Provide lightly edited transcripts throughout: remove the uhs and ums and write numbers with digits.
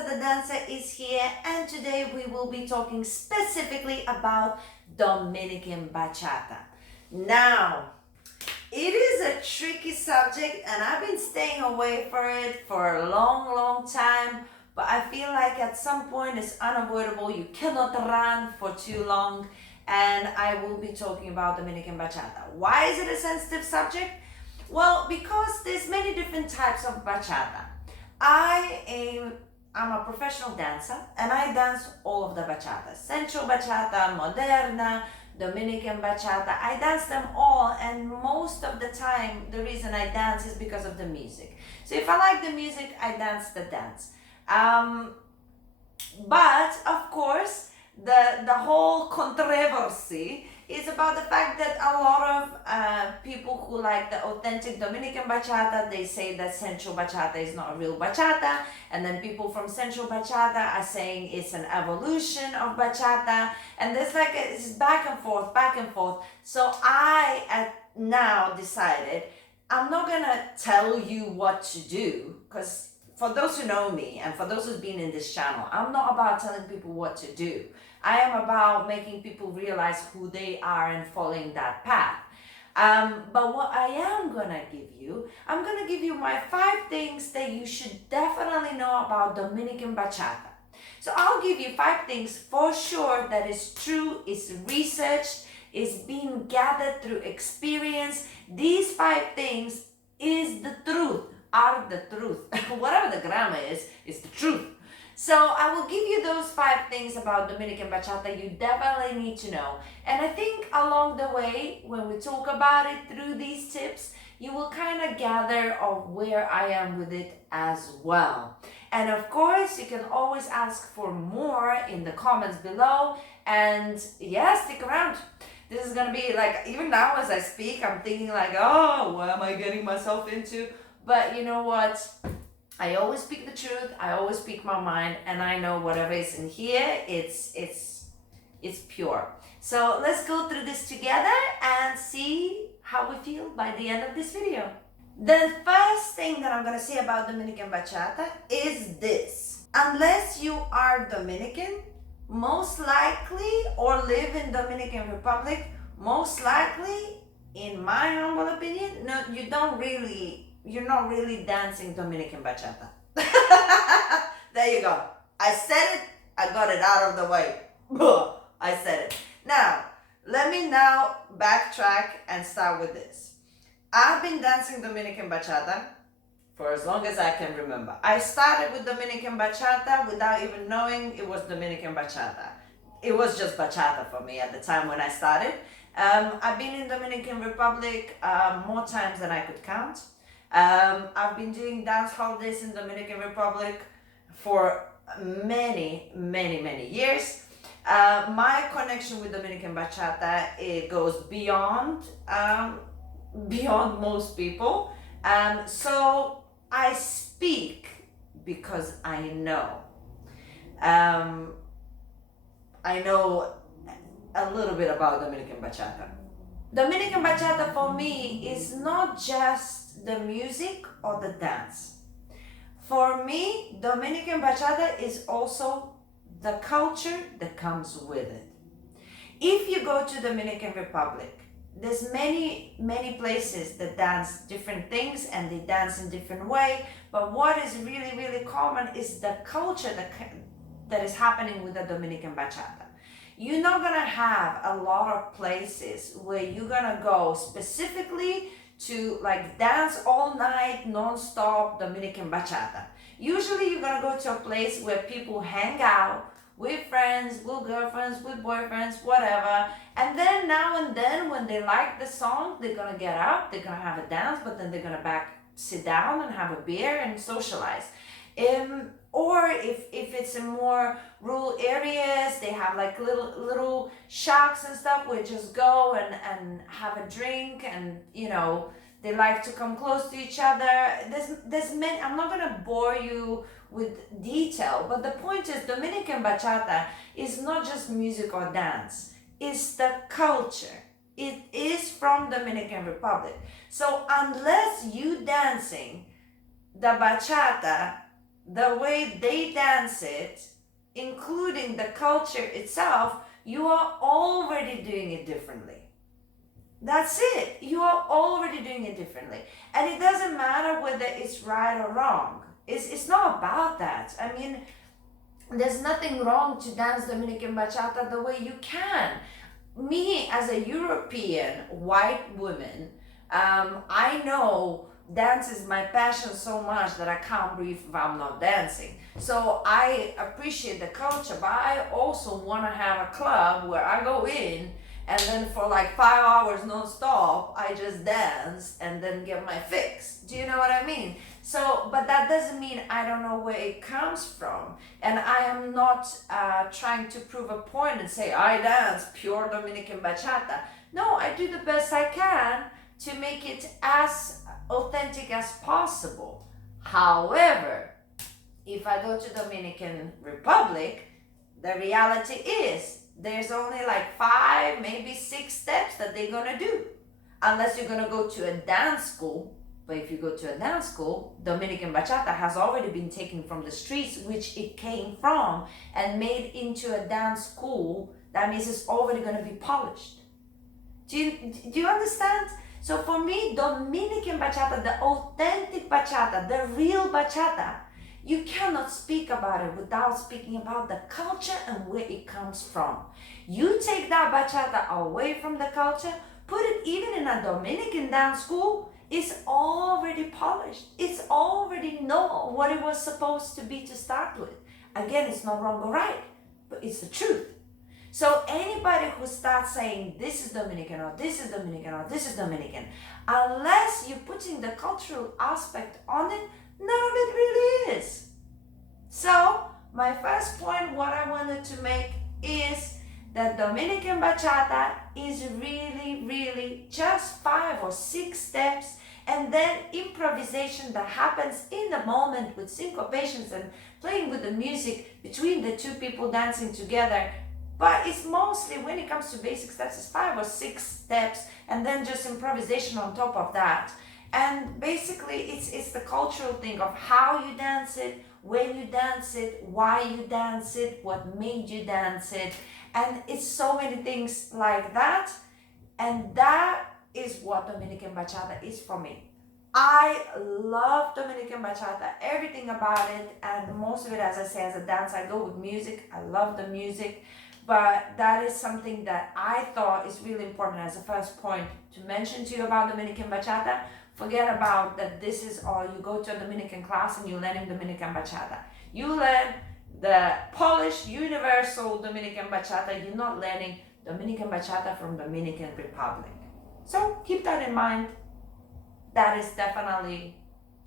Rasa the dancer is here, and today we will be talking specifically about Dominican Bachata. Now, it is a tricky subject and I've been staying away for it for a long time, but I feel like at some point it's unavoidable. You cannot run for too long, and I will be talking about Dominican Bachata. Why is it a sensitive subject? Well, because there's many different types of bachata. I'm a professional dancer and I dance all of the bachata. Central bachata, moderna, Dominican bachata. I dance them all, and most of the time the reason I dance is because of the music. So if I like the music, I dance the dance. But of course, the whole controversy is about the fact that a lot of people who like the authentic Dominican bachata, they say that Central bachata is not a real bachata, and then people from Central bachata are saying it's an evolution of bachata, and there's like it's back and forth. So I now decided I'm not gonna tell you what to do, because for those who know me and for those who've been in this channel, I'm not about telling people what to do. I am about making people realize who they are and following that path. But what I am gonna give you, I'm gonna give you my 5 things that you should definitely know about Dominican Bachata. So I'll give you 5 things for sure that is true, is researched, is being gathered through experience. These 5 things is the truth, are the truth. Whatever the grammar is the truth. So I will give you those 5 things about Dominican Bachata you definitely need to know. And I think along the way, when we talk about it through these tips, you will kind of gather of where I am with it as well. And of course, you can always ask for more in the comments below. And yeah, stick around. This is gonna be like, even now as I speak, I'm thinking like, oh, what am I getting myself into? But you know what? I always speak the truth, I always speak my mind, and I know whatever is in here, it's pure. So let's go through this together and see how we feel by the end of this video. The first thing that I'm gonna say about Dominican Bachata is this. Unless you are Dominican, most likely, or live in Dominican Republic, most likely, in my humble opinion, no, you're not really dancing Dominican Bachata. There you go. I said it, I got it out of the way. I said it. Now, let me now backtrack and start with this. I've been dancing Dominican Bachata for as long as I can remember. I started with Dominican Bachata without even knowing it was Dominican Bachata. It was just bachata for me at the time when I started. I've been in Dominican Republic more times than I could count. I've been doing dance holidays in Dominican Republic for many years. My connection with Dominican Bachata, it goes beyond most people. So I speak because I know. I know a little bit about Dominican Bachata. Dominican Bachata for me is not just the music or the dance. For me, Dominican Bachata is also the culture that comes with it. If you go to Dominican Republic, there's many places that dance different things and they dance in different way, but what is really common is the culture that is happening with the Dominican Bachata. You're not gonna have a lot of places where you're gonna go specifically to like dance all night, non-stop Dominican Bachata. Usually you're gonna go to a place where people hang out with friends, with girlfriends, with boyfriends, whatever. And then now and then when they like the song, they're gonna get up, they're gonna have a dance, but then they're gonna sit down and have a beer and socialize. Or if it's in more rural areas, they have like little shacks and stuff where you just go and have a drink, and you know, they like to come close to each other. There's many, I'm not gonna bore you with detail, but the point is Dominican Bachata is not just music or dance, it's the culture. It is from Dominican Republic. So unless you dancing the bachata the way they dance it, including the culture itself, you are already doing it differently. That's it. You are already doing it differently. And it doesn't matter whether it's right or wrong. It's not about that. I mean, there's nothing wrong to dance Dominican Bachata the way you can. Me, as a European white woman, I know dance is my passion so much that I can't breathe if I'm not dancing. So I appreciate the culture, but I also want to have a club where I go in and then for like 5 hours non-stop I just dance and then get my fix. Do you know what I mean? So, but that doesn't mean I don't know where it comes from, and I am not trying to prove a point and say I dance pure Dominican bachata. No, I do the best I can to make it as authentic as possible. However, if I go to Dominican Republic, the reality is there's only like 5, maybe 6 steps that they're gonna do, unless you're gonna go to a dance school. But if you go to a dance school, Dominican Bachata has already been taken from the streets, which it came from, and made into a dance school. That means it's already gonna be polished. Do you understand? So for me, Dominican Bachata, the authentic Bachata, the real Bachata, you cannot speak about it without speaking about the culture and where it comes from. You take that bachata away from the culture, put it even in a Dominican dance school, it's already polished. It's already know what it was supposed to be to start with. Again, it's not wrong or right, but it's the truth. So anybody who starts saying this is Dominican or this is Dominican or this is Dominican, unless you're putting the cultural aspect on it, none of it really is. So my first point, what I wanted to make is that Dominican Bachata is really, really just 5 or 6 steps, and then improvisation that happens in the moment with syncopations and playing with the music between the two people dancing together. But it's mostly, when it comes to basic steps, it's 5 or 6 steps, and then just improvisation on top of that. And basically it's the cultural thing of how you dance it, when you dance it, why you dance it, what made you dance it, and it's so many things like that. And that is what Dominican Bachata is for me. I love Dominican Bachata, everything about it, and most of it, as I say, as a dance, I go with music. I love the music, but that is something that I thought is really important as a first point to mention to you about Dominican Bachata. Forget about that this is all. You go to a Dominican class and you learn in Dominican Bachata. You learn the polished, universal Dominican Bachata. You're not learning Dominican Bachata from Dominican Republic. So keep that in mind. That is definitely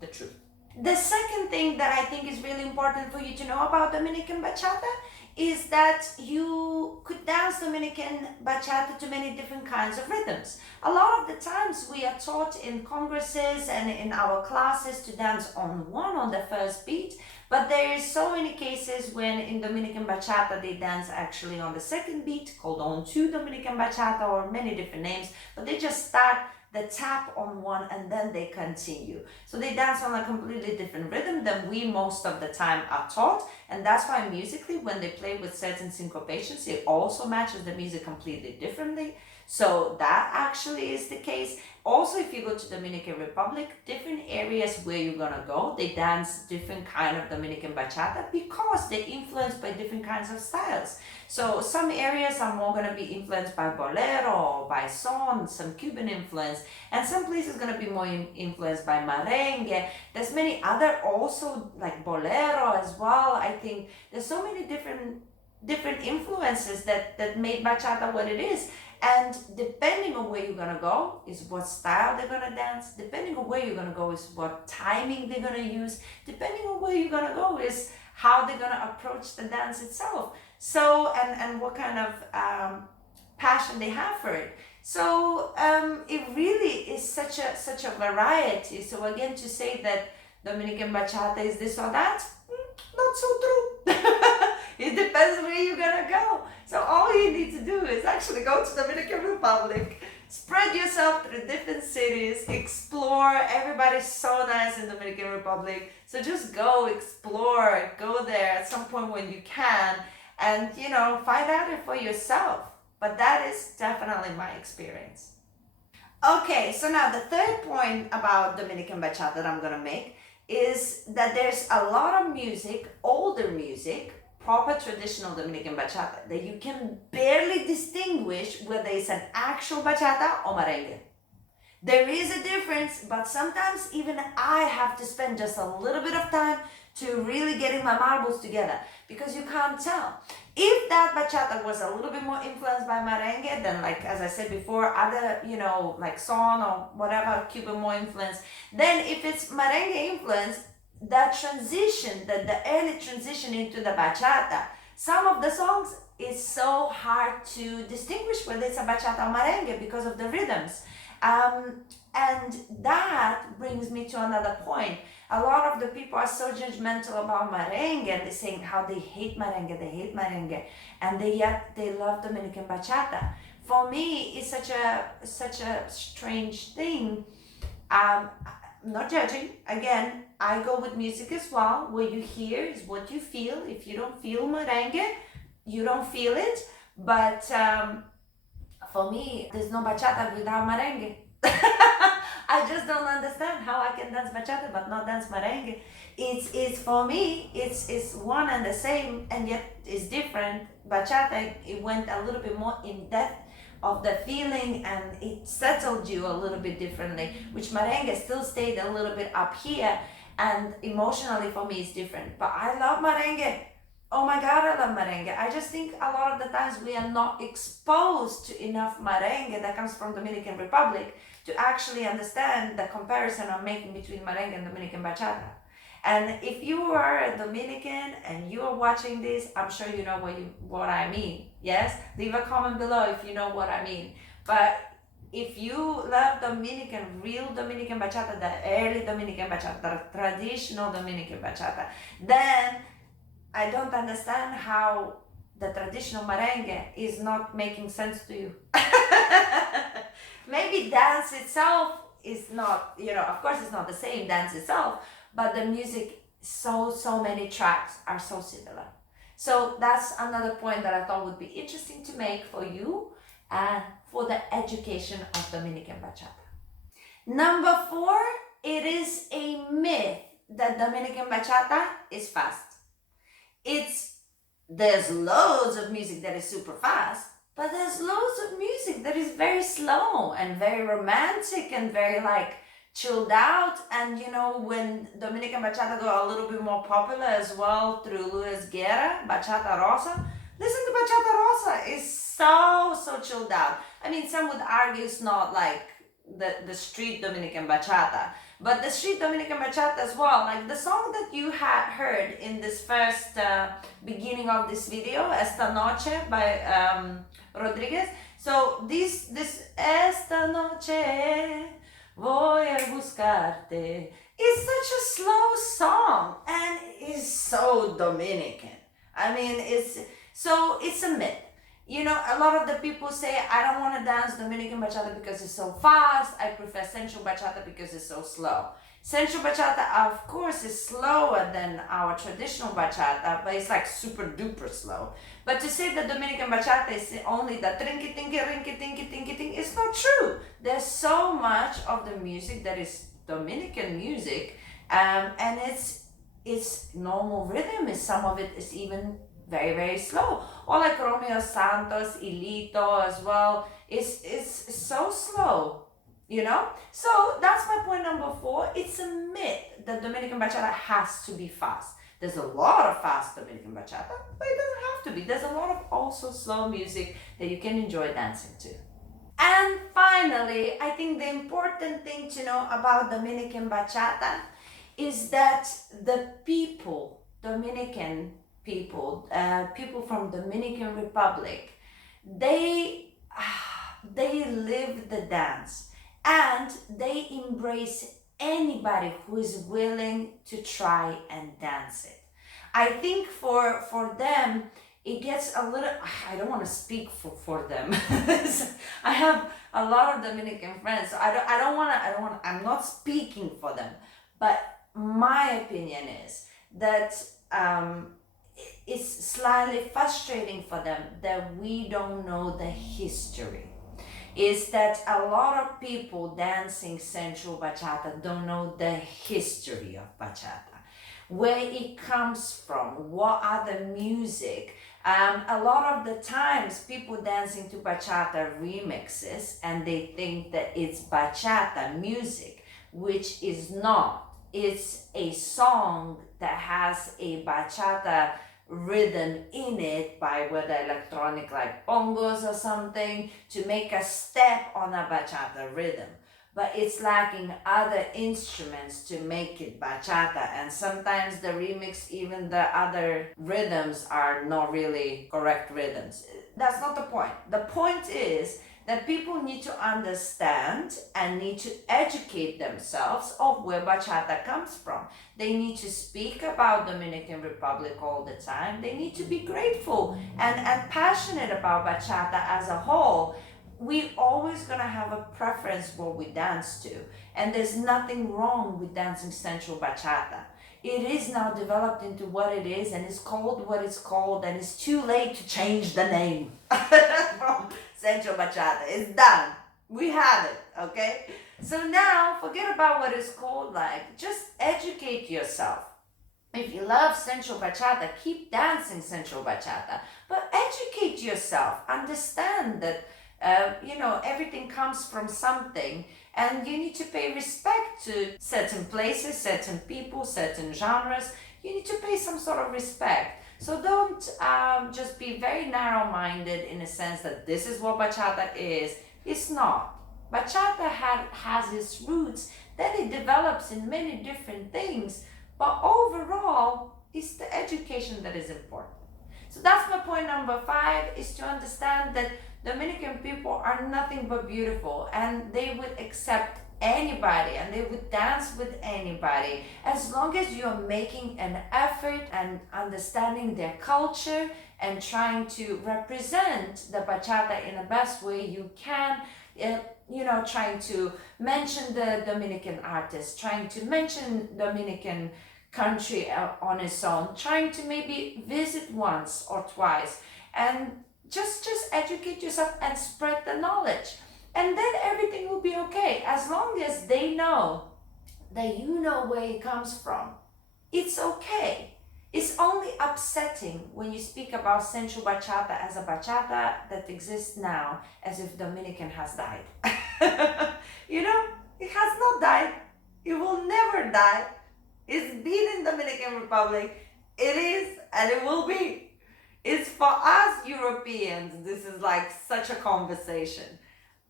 the truth. The second thing that I think is really important for you to know about Dominican Bachata is that you could dance Dominican Bachata to many different kinds of rhythms. A lot of the times we are taught in congresses and in our classes to dance on the first beat, but there is so many cases when in Dominican Bachata they dance actually on the second beat, called on two Dominican Bachata, or many different names, but they just start the tap on one and then they continue. So they dance on a completely different rhythm than we most of the time are taught, and that's why musically when they play with certain syncopations, it also matches the music completely differently. So that actually is the case. Also, if you go to Dominican Republic, different areas where you're gonna go, they dance different kind of Dominican Bachata because they're influenced by different kinds of styles. So some areas are more gonna be influenced by bolero, by son, some Cuban influence, and some places gonna be more influenced by merengue. There's many other also like bolero as well. I think there's so many different influences that made bachata what it is. And depending on where you're gonna go is what style they're gonna dance. Depending on where you're gonna go is what timing they're gonna use. Depending on where you're gonna go is how they're gonna approach the dance itself. So and what kind of passion they have for it. So it really is such a variety. So again, to say that Dominican Bachata is this or that, not so true. It depends where you're gonna go. So all you need to do is actually go to Dominican Republic, Spread yourself through different cities, explore. Everybody's so nice in Dominican Republic. So just go explore, go there at some point when you can, and find out it for yourself. But that is definitely my experience. Okay, so now the third point about Dominican Bachata that I'm gonna make is that there's a lot of music, older music, proper traditional Dominican Bachata, that you can barely distinguish whether it's an actual bachata or merengue. There is a difference, but sometimes even I have to spend just a little bit of time to really getting my marbles together, because you can't tell. If that bachata was a little bit more influenced by merengue, then like as I said before, other, like son or whatever, Cuban more influence, then if it's merengue influence, that transition, the early transition into the bachata, some of the songs is so hard to distinguish whether it's a bachata or merengue because of the rhythms. And that brings me to another point. A lot of the people are so judgmental about merengue, and they're saying how they hate merengue, and yet they love Dominican bachata. For me, it's such a strange thing. I'm not judging. Again, I go with music as well. What you hear is what you feel. If you don't feel merengue, you don't feel it. But for me, there's no bachata without merengue. I just don't understand how I can dance bachata but not dance merengue. It's for me, it's one and the same, and yet it's different. Bachata, it went a little bit more in depth of the feeling, and it settled you a little bit differently, which merengue still stayed a little bit up here, and emotionally for me it's different. But I love merengue. Oh my God, I love merengue. I just think a lot of the times we are not exposed to enough merengue that comes from Dominican Republic to actually understand the comparison I'm making between merengue and Dominican bachata. And if you are a Dominican and you are watching this, I'm sure you know what I mean. Yes? Leave a comment below if you know what I mean. But if you love real Dominican bachata, the early Dominican bachata, the traditional Dominican bachata, then I don't understand how the traditional merengue is not making sense to you. Maybe dance itself is not, of course it's not the same dance itself, but the music, so many tracks are so similar. So that's another point that I thought would be interesting to make for you and for the education of Dominican bachata. Number 4, it is a myth that Dominican bachata is fast. There's loads of music that is super fast, but there's loads of music that is very slow and very romantic and very like chilled out. And when Dominican bachata got a little bit more popular as well through Luis Guerra, Bachata Rosa, listen to Bachata Rosa. It's so chilled out. I mean, some would argue it's not like the street Dominican bachata, but the street Dominican bachata as well, like the song that you had heard in this first beginning of this video, Esta Noche by Rodriguez. So this Esta Noche voy a buscarte is such a slow song and is so Dominican. I mean, it's a myth. A lot of the people say, I don't want to dance Dominican bachata because it's so fast. I prefer sensual bachata because it's so slow. Sensual bachata, of course, is slower than our traditional bachata, but it's like super duper slow. But to say that Dominican bachata is only the trinky tinky rinky tinky tinky ting, it's not true. There's so much of the music that is Dominican music, and it's normal rhythm. Some of it is even very, very slow. Or like Romeo Santos, Ilito as well. It's so slow, So that's my point number 4. It's a myth that Dominican bachata has to be fast. There's a lot of fast Dominican bachata, but it doesn't have to be. There's a lot of also slow music that you can enjoy dancing to. And finally, I think the important thing to know about Dominican bachata is that the Dominican people from Dominican Republic, they live the dance, and they embrace anybody who is willing to try and dance it. I think for them, it gets a little, I don't want to speak for them. I have a lot of Dominican friends, so I'm not speaking for them. But my opinion is that it's slightly frustrating for them that we don't know the history. Is that a lot of people dancing sensual bachata don't know the history of bachata, where it comes from, what are the music. A lot of the times people dancing to bachata remixes and they think that it's bachata music, which is not. It's a song that has a bachata rhythm in it by whether electronic like bongos or something to make a step on a bachata rhythm, but it's lacking other instruments to make it bachata, and sometimes the remix, even the other rhythms are not really correct rhythms. That's not the point. The point is that people need to understand and need to educate themselves of where bachata comes from. They need to speak about Dominican Republic all the time. They need to be grateful and passionate about bachata as a whole. We always gonna have a preference what we dance to, and there's nothing wrong with dancing sensual bachata. It is now developed into what it is, and it's called what it's called, and it's too late to change the name from sensual bachata. It's done. We have it, okay? So now, forget about what it's called like. Just educate yourself. If you love sensual bachata, keep dancing sensual bachata. But educate yourself. Understand that everything comes from something, and you need to pay respect to certain places, certain people, certain genres. You need to pay some sort of respect. So don't just be very narrow-minded in the sense that this is what bachata is. It's not. Bachata has its roots, then it develops in many different things, but overall, it's the education that is important. So that's my point number 5, is to understand that Dominican people are nothing but beautiful, and they would accept anybody and they would dance with anybody as long as you're making an effort and understanding their culture and trying to represent the bachata in the best way you can. Trying to mention the Dominican artist, trying to mention Dominican country on its own, trying to maybe visit once or twice, and just educate yourself and spread the knowledge, and then everything will be okay as long as they know that you know where it comes from. It's okay. It's only upsetting when you speak about sensual bachata as a bachata that exists now, as if Dominican has died. It has not died. It will never die. It's been in Dominican Republic. It is and it will be. It's for us Europeans. This is like such a conversation.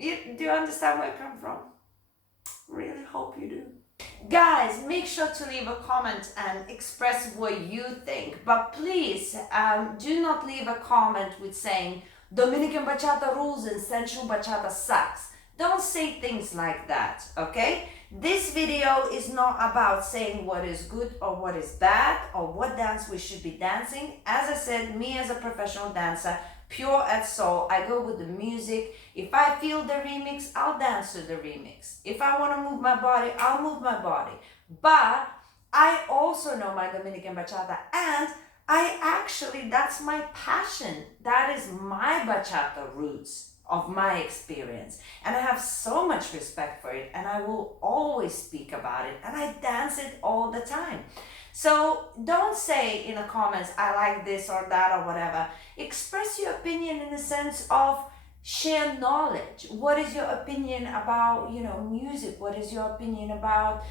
Do you understand where I come from? Really hope you do. Guys, make sure to leave a comment and express what you think. But please, do not leave a comment with saying Dominican Bachata rules and sensual bachata sucks. Don't say things like that, okay? This video is not about saying what is good or what is bad or what dance we should be dancing. As I said, me as a professional dancer, pure at soul, I go with the music. If I feel the remix, I'll dance to the remix. If I want to move my body, I'll move my body. But I also know my Dominican Bachata, and that's my passion. That is my bachata roots of my experience, and I have so much respect for it, and I will always speak about it, and I dance it all the time. So don't say in the comments, I like this or that or whatever. Express your opinion in the sense of share knowledge. What is your opinion about, music? What is your opinion about,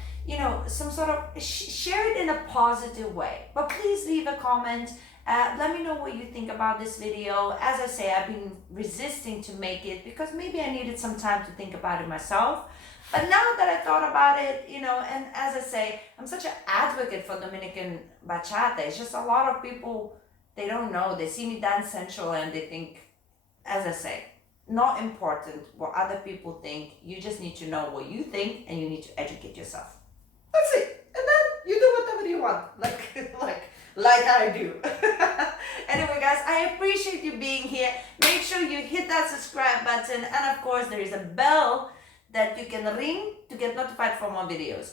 some sort of, share it in a positive way. But please leave a comment. Let me know what you think about this video. As I say, I've been resisting to make it because maybe I needed some time to think about it myself. But now that I thought about it, and as I say, I'm such an advocate for Dominican Bachata. It's just a lot of people, they don't know. They see me dance sensual and they think, as I say, not important what other people think. You just need to know what you think, and you need to educate yourself. That's it. And then you do whatever you want, like I do. Anyway, guys. guys, I appreciate you being here. Make sure you hit that subscribe button, and of course there is a bell that you can ring to get notified for more videos.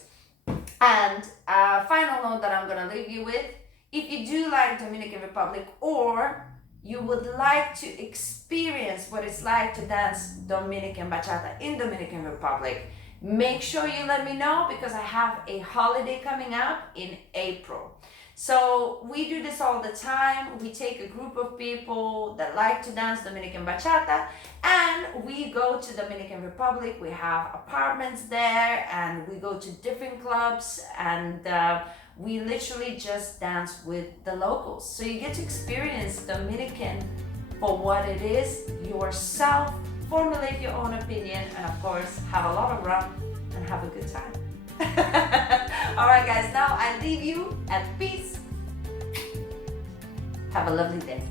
And final note that I'm gonna leave you with, if you do like Dominican Republic, or you would like to experience what it's like to dance Dominican Bachata in Dominican Republic, make sure you let me know, because I have a holiday coming up in April. So we do this all the time. We take a group of people that like to dance Dominican Bachata, and we go to Dominican Republic. We have apartments there, and we go to different clubs, and we literally just dance with the locals. So you get to experience Dominican for what it is yourself, formulate your own opinion, and of course, have a lot of rum and have a good time. All right, guys, now I leave you at peace. Have a lovely day.